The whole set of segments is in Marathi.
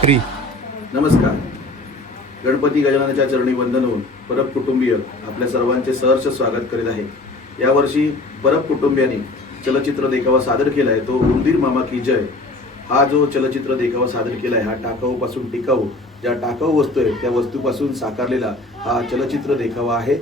फ्री नमस्कार. गणपती गजाननाच्या चरणी वंदन होऊन परब कुटुंबीय आपल्या सर्वांचे सहर्ष स्वागत करीत आहे. यावर्षी परब कुटुंबियांनी चलचित्र देखावा सादर केला आहे तो उंदीर मामा की जय. हा जो चलचित्र देखावा सादर केला आहे हा टाकाऊपासून टिकाऊ ज्या टाकाऊ वस्तू आहेत त्या वस्तूपासून साकारलेला हा चलचित्र देखावा आहे.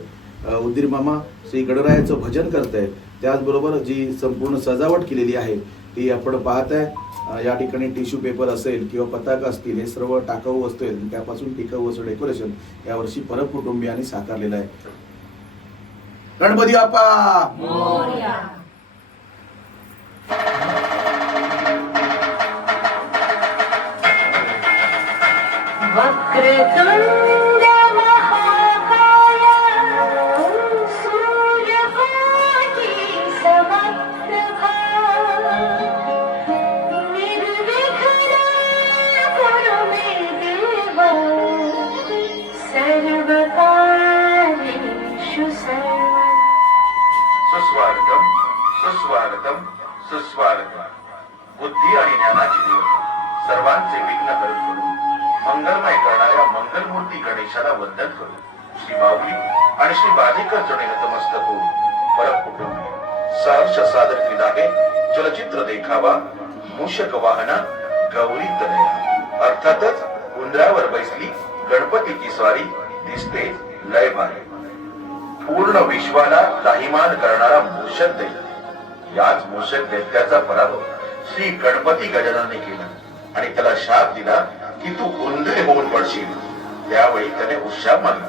उंदीर मामा श्री गणरायाचं भजन करत आहेत त्याचबरोबर जी संपूर्ण सजावट केलेली आहे ती आपण पाहत आहे. या ठिकाणी टिश्यू पेपर असेल किंवा पताका असतील हे सर्व टाकाऊ वस्तू आहेत. त्यापासून टिकाऊ असं डेकोरेशन यावर्षी परब कुटुंबियांनी साकारलेलं आहे. गणपती बाप्पा! वक्रतुण्ड सुस्वागतम सुस्वागतम सुस्वागतम. बुद्धी आणि ज्ञानाची देवता सर्वांचे विघ्न करत करून मंगलमय करणाऱ्या मंगलमूर्ती गणेशाला वंदन करून श्री माऊली आणि श्री बाधेकर चरणी नतमस्तक होऊन परत कुटुंबी. सहर्ष सादर करीत आहे चलचित्र देखावा मूषक वाहना गौरी तनया. अर्थातच उंदरावर बैसली गणपतीची स्वारी दिसते लय भारी पूर्ण विश्वाला लाहिमान करणारा मूषक दैत्य. याच मूषक दैत्याचा पराभव श्री गणपती गजानने केला. आणि त्याला शाप दिला की तू उंदरे होऊन पडशील. त्यावेळी त्याने उशाप मानला.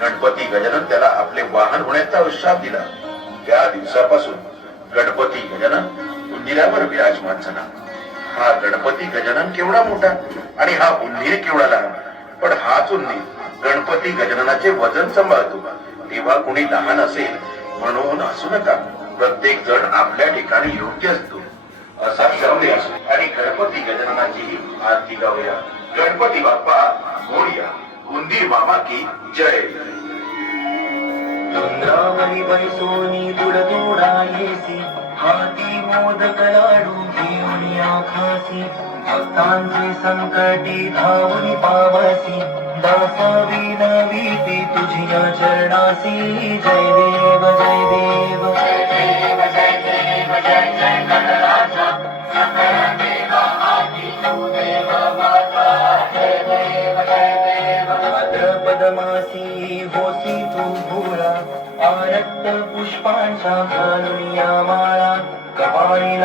गणपती गजानन त्याला आपले वाहन होण्याचा उशाप दिला. त्या दिवसापासून गणपती गजानन उंदिरावर विराजमान झाला. हा गणपती गजानन केवढा मोठा आणि हा उंदीर केवढा लहान. पण हाच उंदीर गणपती गजाननाचे वजन सांभाळतो तेव्हा कुणी लहान असेल म्हणून असू नका. प्रत्येक जण आपल्या ठिकाणी योग्य असतो. असा संदेश आणि गणपती गजाननाची आरती गाऊया. गणपती बाप्पा मोर्या उंदीर मामा की जय. चंद्रावरी बैसोनी दुडदुडा येसी हाती मोदक लाडू घेऊन या संकटी धावून पावसी दासा विनवीती तुझ्या चरणासी जय देव जय देव जय देव. जय देव जय जय गणराजा सकळ देवा तू देव माता जय देव जय देव तू आरक्त पुष्पांच्या घालून या माळा. कपाळी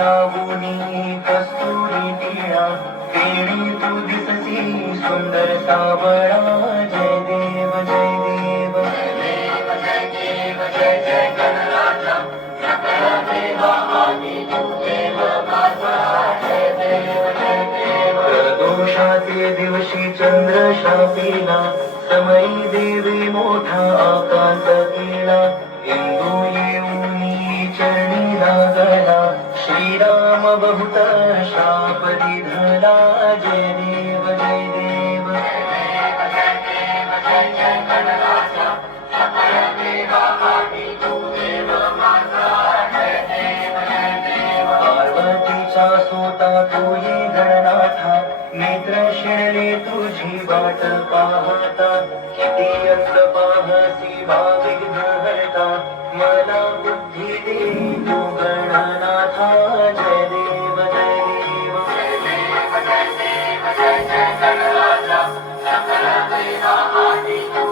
कस्तुरी टिळा तू दिससी सुंदर सावळा. जय देव जय देव. जय देव जय जय गणराजा सकळ देवा तू देव जय देव जय देव प्रदोषाचे दिवशी चंद्र समयी देवी मोठा आकाश केला इंदू बहुत शाप दिधला जय देव जय देव पार्वतीचा सोता तोही गणनाथा नेत्र शिरले तुझी वाट पाहता. किती अंत पाहती भाविक Hare Rama, Hare